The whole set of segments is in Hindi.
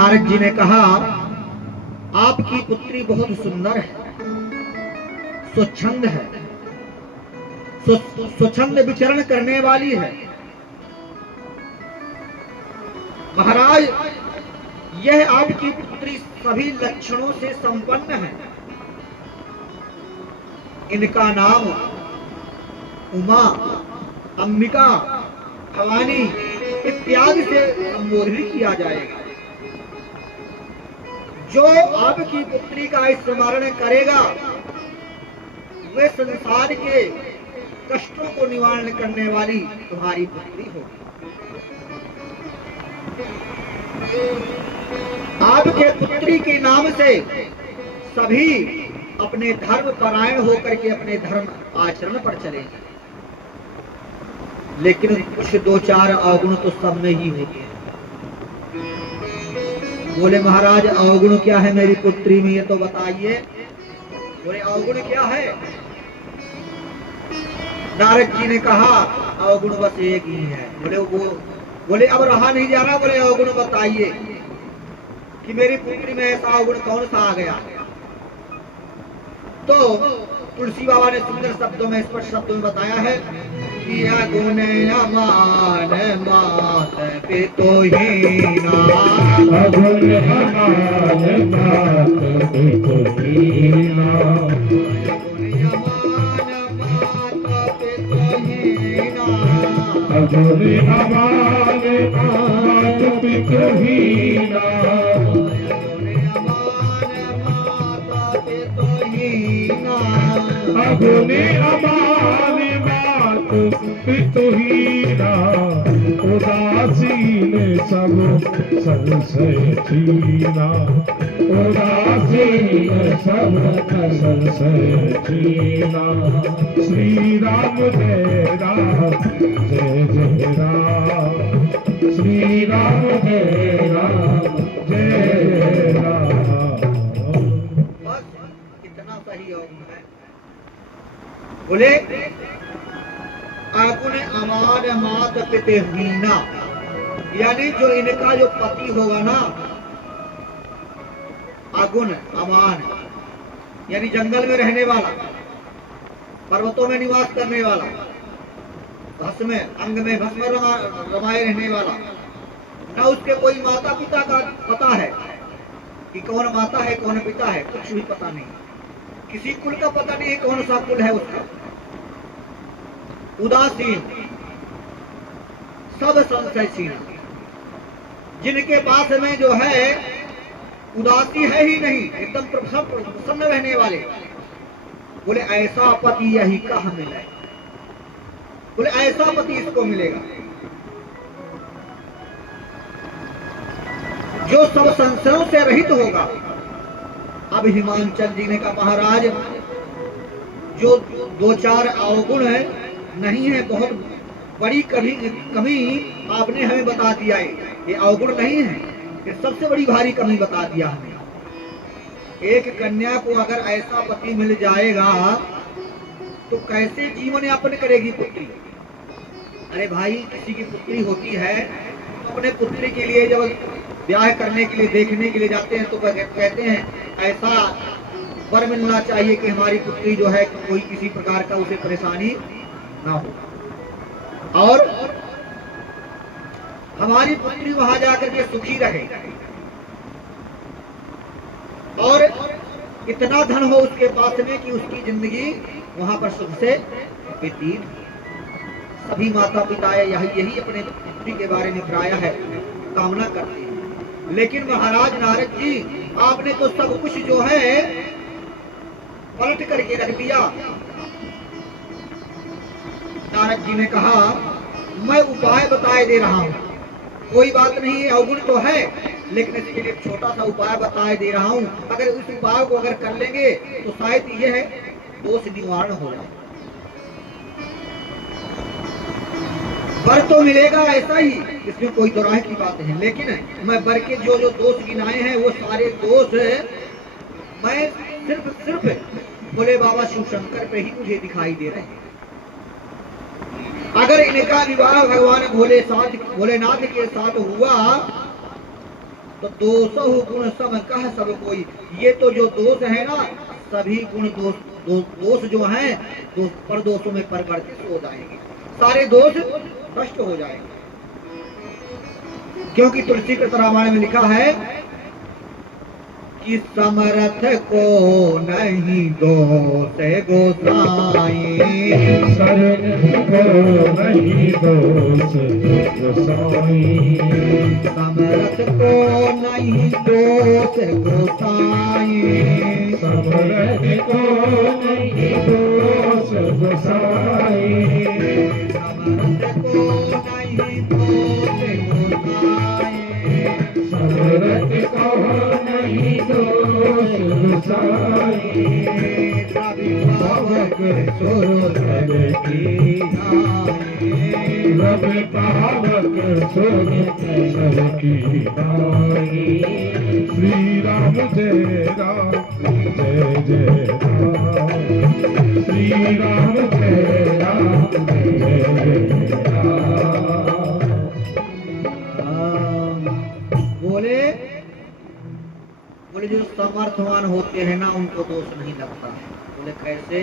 नारद जी ने कहा, आपकी पुत्री बहुत सुंदर है, स्वच्छंद है, स्वच्छंद विचरण करने वाली है। महाराज, यह आपकी पुत्री सभी लक्षणों से संपन्न है। इनका नाम उमा, अंबिका, भवानी इत्यादि से संबोधित किया जाएगा। जो आपकी पुत्री का स्मरण करेगा वे संसार के कष्टों को निवारण करने वाली तुम्हारी पुत्री होगी। आपके पुत्री के नाम से सभी अपने धर्म परायण होकर के अपने धर्म आचरण पर चलेंगे। लेकिन कुछ दो चार अवगुण तो सब में ही होते हैं। बोले महाराज, अवगुण क्या है मेरी पुत्री में, ये तो बताइए। बोले अवगुण क्या है? नारद जी ने कहा, अवगुण बस एक ही है। बोले अब रहा नहीं जा रहा, बोले अवगुण बताइए कि मेरी पुत्री में ऐसा अवगुण कौन सा आ गया। तो तुलसी बाबा ने सुंदर शब्दों में, स्पष्ट शब्दों में बताया है कि अगुण अमान मात पितुहीना, अगुण अमान मात पितुहीना, अगुण अमान मात पितुहीना, अगुण अमान मात पितुहीना, उदासीन सब संशय छीना, उदासीन सब संशय छीना। श्री राम जय राम जय जय राम, श्री राम जय राम जय राम। बस इतना सही है। बोले अगुण अमान मात पितुहीना, यानी जो इनका जो पति होगा ना, अगुण अमान यानी जंगल में रहने वाला, पर्वतों में निवास करने वाला, भस्म अंग में भस्म रमाए रहने वाला, न उसके कोई माता पिता का पता है कि कौन माता है कौन पिता है, कुछ भी पता नहीं, किसी कुल का पता नहीं है कौन सा कुल है उसका। उदासीन सब संशयहीन, जिनके पास में जो है उदासी है ही नहीं, एकदम प्रसन्न रहने वाले। बोले ऐसा पति यही कहाँ मिले, बोले ऐसा पति इसको मिलेगा जो सब संशयों से रहित होगा। अब हिमांचल जी ने कहा, महाराज जो दो चार अवगुण है नहीं है, बहुत बड़ी कमी आपने हमें बता दिया है। ये अवगुण नहीं है, ये सबसे बड़ी भारी कमी बता दिया हमें। एक कन्या को अगर ऐसा पति मिल जाएगा तो कैसे जीवन यापन करेगी पुत्री। अरे भाई, किसी की पुत्री होती है तो अपने पुत्री के लिए जब ब्याह करने के लिए देखने के लिए जाते हैं तो कहते हैं ऐसा वर मिलना चाहिए कि हमारी पुत्री जो है कोई किसी प्रकार का उसे परेशानी ना हो और हमारी पुत्री वहां जाकर के सुखी रहे और इतना धन हो उसके पास में कि उसकी जिंदगी वहां पर सुख से व्यतीत। सभी माता पिता यही अपने पुत्री के बारे में प्रायः है कामना करते हैं। लेकिन महाराज नारद जी, आपने तो सब कुछ जो है पलट करके रख दिया। नारद जी ने कहा, मैं उपाय बताए दे रहा हूं, कोई बात नहीं है, अवगुण तो है लेकिन इसके लिए छोटा सा उपाय बताए दे रहा हूं। अगर इस उपाय को अगर कर लेंगे तो शायद यह है दोष निवारण हो जाए, वर तो मिलेगा ऐसा ही, इसमें कोई दो राह की बात है। लेकिन मैं वर के जो जो दोष गिनाए हैं वो सारे दोष मैं सिर्फ भोले बाबा शिव शंकर पे ही मुझे दिखाई दे रहे हैं। अगर इनका विवाह भगवान भोलेनाथ के साथ हुआ तो दोषो गुण सब कह सब कोई, ये तो जो दोष है ना, सभी गुण दोष जो हैं पर दोषों में परिवर्तित हो जाएंगे, सारे दोष नष्ट हो जाएंगे। क्योंकि तुलसी के रामायण में लिखा है कि समर्थ को नहीं दोष गोसाई, समर्थ को नहीं दोष गोसाई, समर्थ को नहीं दोष गोसाई, समर्थ को नहीं दोष गोसाई, समर्थ को नहीं दोष गोसाई, समर्थ को नहीं दोष गोसाई, रवि पावक सुर की नाई, रवि पावक सुर की नाई। श्री राम जय राम जय जय राम, श्री राम जय राम जय जय राम। बोले बोले जो समर्थवान होते हैं ना, उनको दोष नहीं लगता है। बोले कैसे?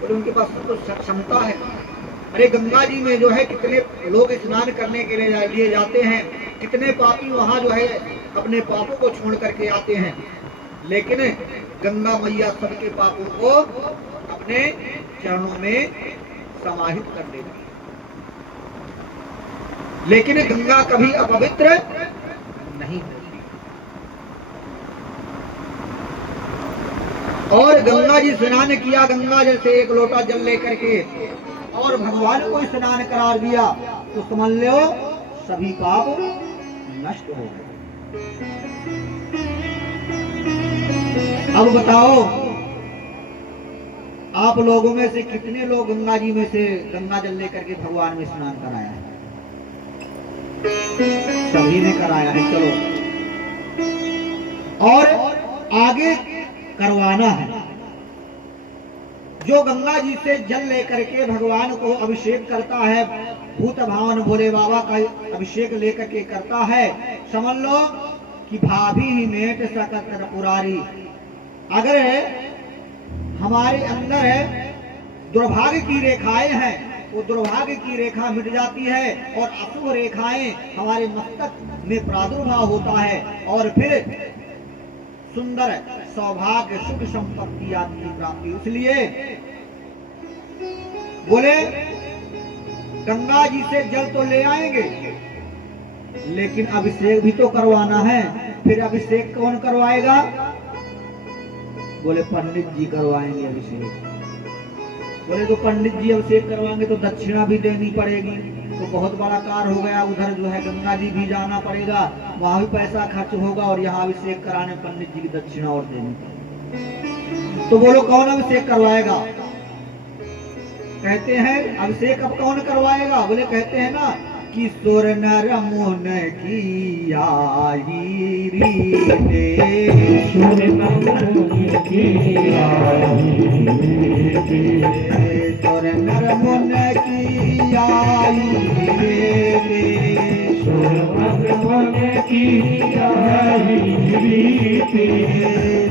बोले उनके पास कुछ क्षमता है। अरे गंगा जी में जो है कितने लोग स्नान करने के लिए जाते हैं, कितने पापी वहाँ जो है अपने पापों को छोड़ करके आते हैं, लेकिन गंगा मैया सबके पापों को अपने चरणों में समाहित कर देती है। लेकिन गंगा कभी अपवित्र नहीं होती। और गंगा जी स्नान किया, गंगा जल से एक लोटा जल लेकर के और भगवान को स्नान करार दिया, तो समझ लो सभी पाप नष्ट हो गए। अब बताओ आप लोगों में से कितने लोग गंगा जी में से गंगा जल लेकर के भगवान में स्नान कराया है? सभी ने कराया है। चलो और आगे करवाना है। जो गंगा जी से जल लेकर के भगवान को अभिषेक करता है, भूत भावन भोले बाबा का अभिषेक लेकर के करता है, समझ लो कि भाभी ही नेट सकत पुरारी। अगर हमारे अंदर दुर्भाग्य की रेखाएं हैं, वो दुर्भाग्य की रेखा मिट जाती है और अशुभ रेखाएं हमारे मस्तक में प्रादुर्भाव होता है और फिर सुंदर सौभाग्य सुख संपत्ति आदि की प्राप्ति। इसलिए बोले गंगा जी से जल तो ले आएंगे, लेकिन अभिषेक भी तो करवाना है। फिर अभिषेक कौन करवाएगा? बोले पंडित जी करवाएंगे अभिषेक। बोले तो पंडित जी अभिषेक करवाएंगे तो दक्षिणा भी देनी पड़ेगी, तो बहुत बड़ा कार्य हो गया। उधर जो है गंगा जी भी जाना पड़ेगा, वहां भी पैसा खर्च होगा और यहाँ अभिषेक कराने पंडित जी की दक्षिणा और देनी पड़ेगी। तो बोलो कौन अभिषेक करवाएगा? कहते हैं अभिषेक अब कौन करवाएगा? बोले कहते हैं ना कि सुर नर मुन की आई रीते, सुर नर मुन की आई रीते, सुर नर मुन की आई रीते, सुर नर मुन की आई रीते,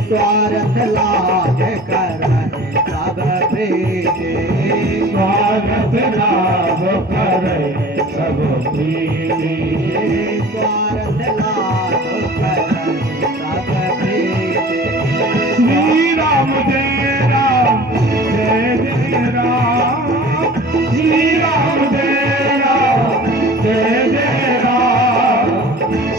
स्वार्थ लाभ करने सब प्रीते, स्वार्थ लाभ करे सब प्रीति, स्वार्थ लाभ करने सब प्रीते। श्री राम जय राम जय जय राम, श्री राम जय राम जय जय राम,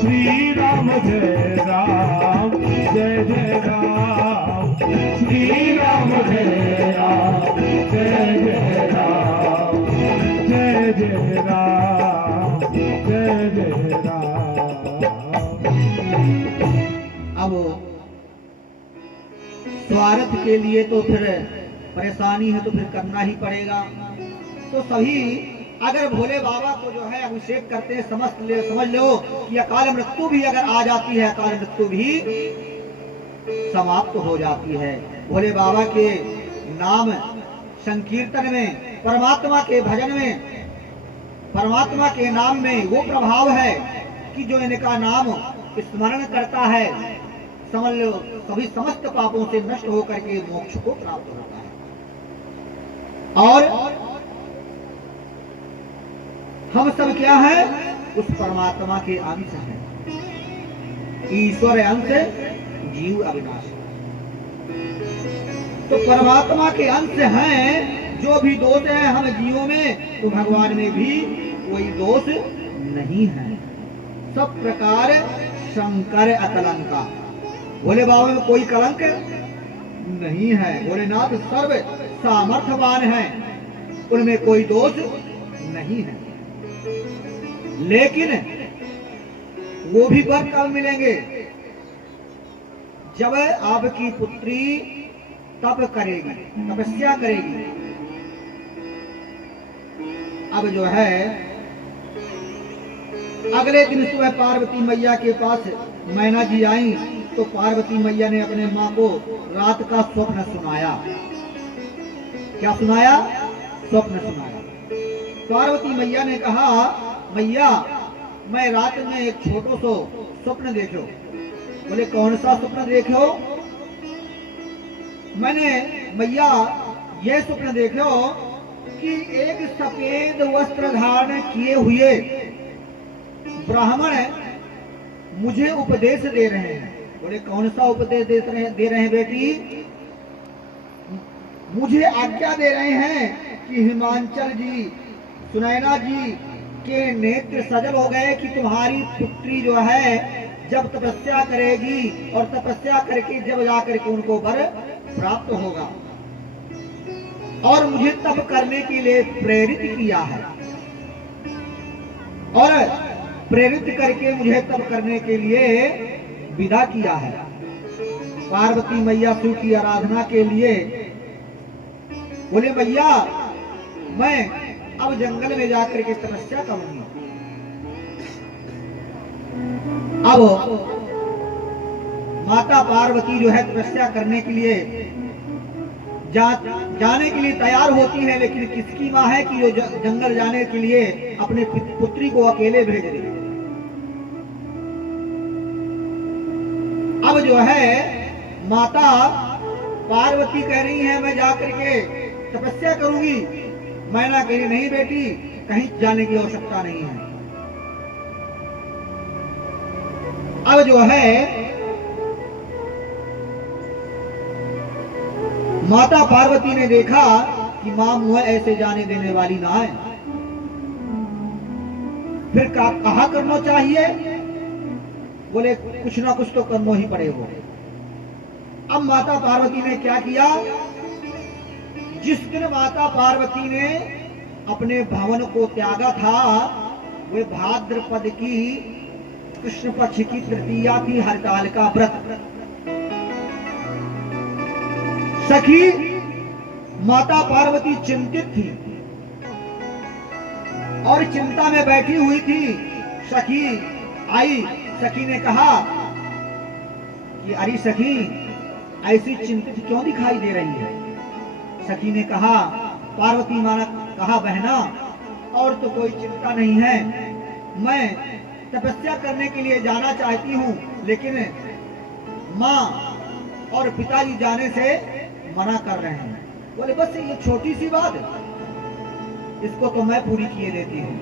श्री राम जय राम जय जय राम, श्री राम जय राम जय जय राम, जय जय राम जय जय राम। अब स्वार्थ के लिए तो फिर परेशानी है, तो फिर करना ही पड़ेगा। तो सभी अगर भोले बाबा को जो है अभिषेक करते हैं, समझ लो कि अकाल मृत्यु भी अगर आ जाती है, अकाल मृत्यु भी समाप्त हो जाती है। भोले बाबा के नाम संकीर्तन में, परमात्मा के भजन में, परमात्मा के नाम में वो प्रभाव है कि जो इनका नाम स्मरण करता है समझ लो सभी समस्त पापों से नष्ट होकर के मोक्ष को प्राप्त होता है। और हम सब क्या है? उस परमात्मा के अंश हैं। ईश्वर अंश, जीव अविनाशी। तो परमात्मा के अंश हैं। जो भी दोष है हम जीवों में, तो भगवान में भी कोई दोष नहीं है। सब प्रकार शंकर अकलंका। भोले बाबा में कोई कलंक नहीं है। भोलेनाथ सर्व सामर्थ्यवान है, उनमें कोई दोष नहीं है। लेकिन वो भी वर कब मिलेंगे? जब आपकी पुत्री तप करेगी, तपस्या करेगी। अब जो है अगले दिन सुबह पार्वती मैया के पास मैना जी आई, तो पार्वती मैया ने अपने माँ को रात का स्वप्न सुनाया। क्या सुनाया? स्वप्न सुनाया। पार्वती मैया ने कहा, मैया मैं रात में एक छोटो सो स्वप्न देखो। बोले कौन सा स्वप्न देखो? मैंने मैया यह स्वप्न देखो कि एक सफेद वस्त्र धारण किए हुए ब्राह्मण मुझे उपदेश दे रहे हैं। बोले कौन सा उपदेश दे रहे हैं बेटी? मुझे आज्ञा दे रहे हैं कि हिमांचल जी, सुनैना जी के नेत्र सजल हो गए कि तुम्हारी पुत्री जो है जब तपस्या करेगी और तपस्या करके जब जाकर के उनको वर प्राप्त होगा, और मुझे तप करने के लिए प्रेरित किया है, और प्रेरित करके मुझे तप करने के लिए विदा किया है। पार्वती मैया शिव की आराधना के लिए बोले मैया मैं अब जंगल में जाकर के तपस्या करूंगी। अब माता पार्वती जो है तपस्या करने के लिए जाने के लिए तैयार होती है, लेकिन किसकी माँ है कि जो जंगल जाने के लिए अपने पुत्री को अकेले भेज दे। अब जो है माता पार्वती कह रही है मैं जाकर के तपस्या करूंगी। मैना कह रही नहीं बेटी, कहीं जाने की आवश्यकता नहीं है। अब जो है माता पार्वती ने देखा कि मां मुझे ऐसे जाने देने वाली ना है, फिर कहा करना चाहिए? बोले कुछ ना कुछ तो करना ही पड़ेगा। अब माता पार्वती ने क्या किया? जिस दिन माता पार्वती ने अपने भवन को त्यागा था, वे भाद्रपद की कृष्ण पक्ष की तृतीया की हड़ताल का व्रत। सखी माता पार्वती चिंतित थी और चिंता में बैठी हुई थी। सखी आई, सखी ने कहा कि अरे सखी ऐसी चिंतित क्यों दिखाई दे रही है? सखी ने कहा, पार्वती माँ ने कहा बहना और तो कोई चिंता नहीं है, मैं तपस्या करने के लिए जाना चाहती हूँ, लेकिन माँ और पिताजी जाने से मना कर रहे हैं। बोले बस ये छोटी सी बात, इसको तो मैं पूरी किए देती हूँ।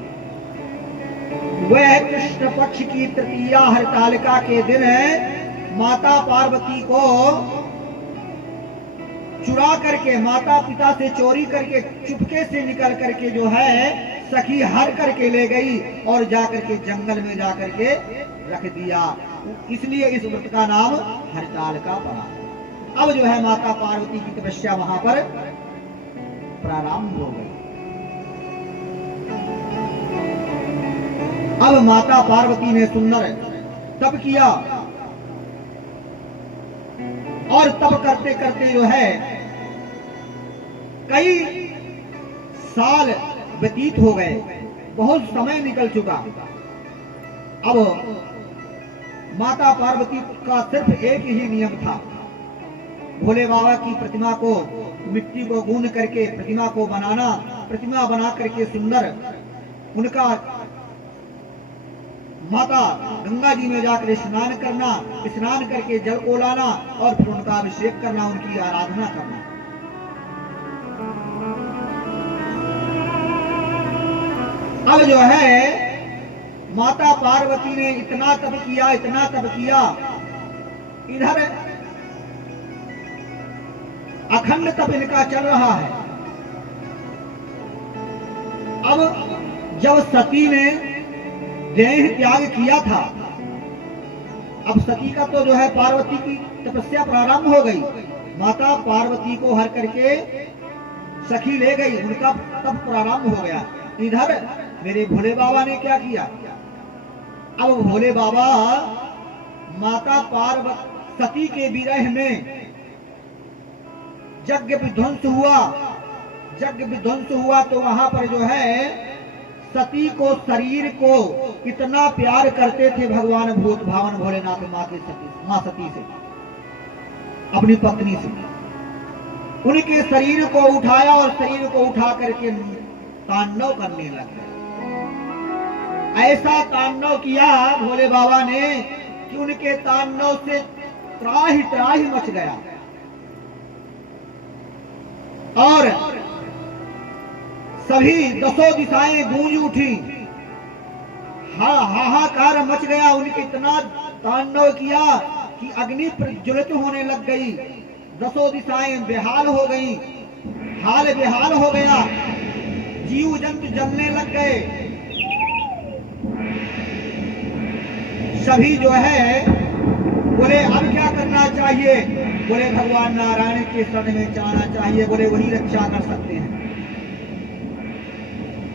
वह कृष्ण पक्ष की तृतीया हरतालिका के दिन माता पार्वती को चुरा करके, माता पिता से चोरी करके, चुपके से निकल करके जो है सखी हर करके ले गई और जाकर के जंगल में जाकर के रख दिया। इसलिए इस व्रत का नाम हरतालिका पड़ा। अब जो है माता पार्वती की तपस्या वहां पर प्रारंभ हो गई। अब माता पार्वती ने सुंदर तप किया और तप करते करते जो है कई साल व्यतीत हो गए, बहुत समय निकल चुका। अब माता पार्वती का सिर्फ एक ही नियम था, भोले बाबा की प्रतिमा को मिट्टी को गूंद करके प्रतिमा को बनाना, प्रतिमा बना करके सुंदर उनका माता गंगा जी में जाकर स्नान करना, स्नान करके जल को लाना और फिर उनका अभिषेक करना, उनकी आराधना करना। अब जो है माता पार्वती ने इतना तप किया, इतना तप किया, इधर अखंड तप इनका चल रहा है। अब जब सती ने देह त्याग किया था, अब सती का तो जो है पार्वती की तपस्या प्रारंभ हो गई। माता पार्वती को हर करके सखी ले गई, उनका तप प्रारंभ हो गया। इधर मेरे भोले बाबा ने क्या किया, अब भोले बाबा माता पार्वती सती के विरह में यज्ञ विध्वंस हुआ, यज्ञ विध्वंस हुआ तो वहां पर जो है सती को, शरीर को इतना प्यार करते थे भगवान भूत भावन भोलेनाथ मां सती से, अपनी पत्नी से। उनके शरीर को उठाया और शरीर को उठा करके तांडव करने लगे। ऐसा तांडव किया भोले बाबा ने कि उनके तांडव से त्राहि त्राहि मच गया और सभी दसों दिशाएं गूंज उठी, हाहाकार मच गया। उनके इतना तांडव किया कि अग्नि प्रज्वलित होने लग गई, दसों दिशाएं बेहाल हो गई, हाल बेहाल हो गया, जीव जंतु जलने लग गए। सभी जो है बोले अब क्या करना चाहिए, बोले भगवान नारायण के शरण में जाना चाहिए, बोले वही रक्षा कर सकते हैं।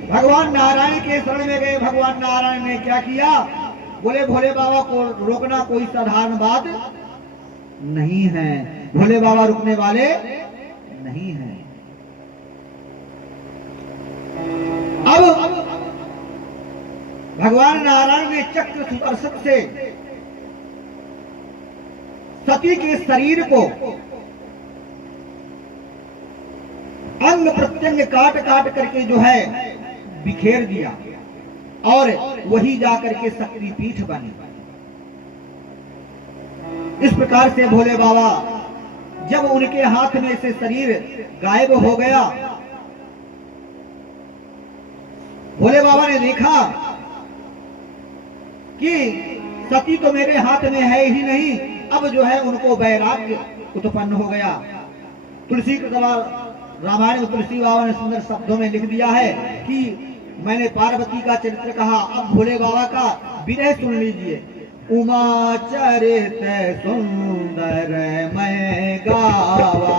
भगवान नारायण के शरण में गए। भगवान नारायण ने क्या किया, बोले भोले बाबा को रोकना कोई साधारण बात नहीं है, भोले बाबा रुकने वाले नहीं हैं। अब भगवान नारायण ने चक्र सुदर्शन से सती के शरीर को अंग प्रत्यंग काट काट करके जो है बिखेर दिया और वही जाकर के शक्तिपीठ बनी। इस प्रकार से भोले बाबा जब उनके हाथ में से शरीर गायब हो गया, भोले बाबा ने देखा कि सती तो मेरे हाथ में है ही नहीं। अब जो है उनको वैराग्य उत्पन्न हो गया। तुलसी रामायण में तुलसी बाबा ने सुंदर शब्दों में लिख दिया है कि मैंने पार्वती का चरित्र कहा, अब भोले बाबा का विरह सुन लीजिए। उमा चरित सुंदर मैं गावा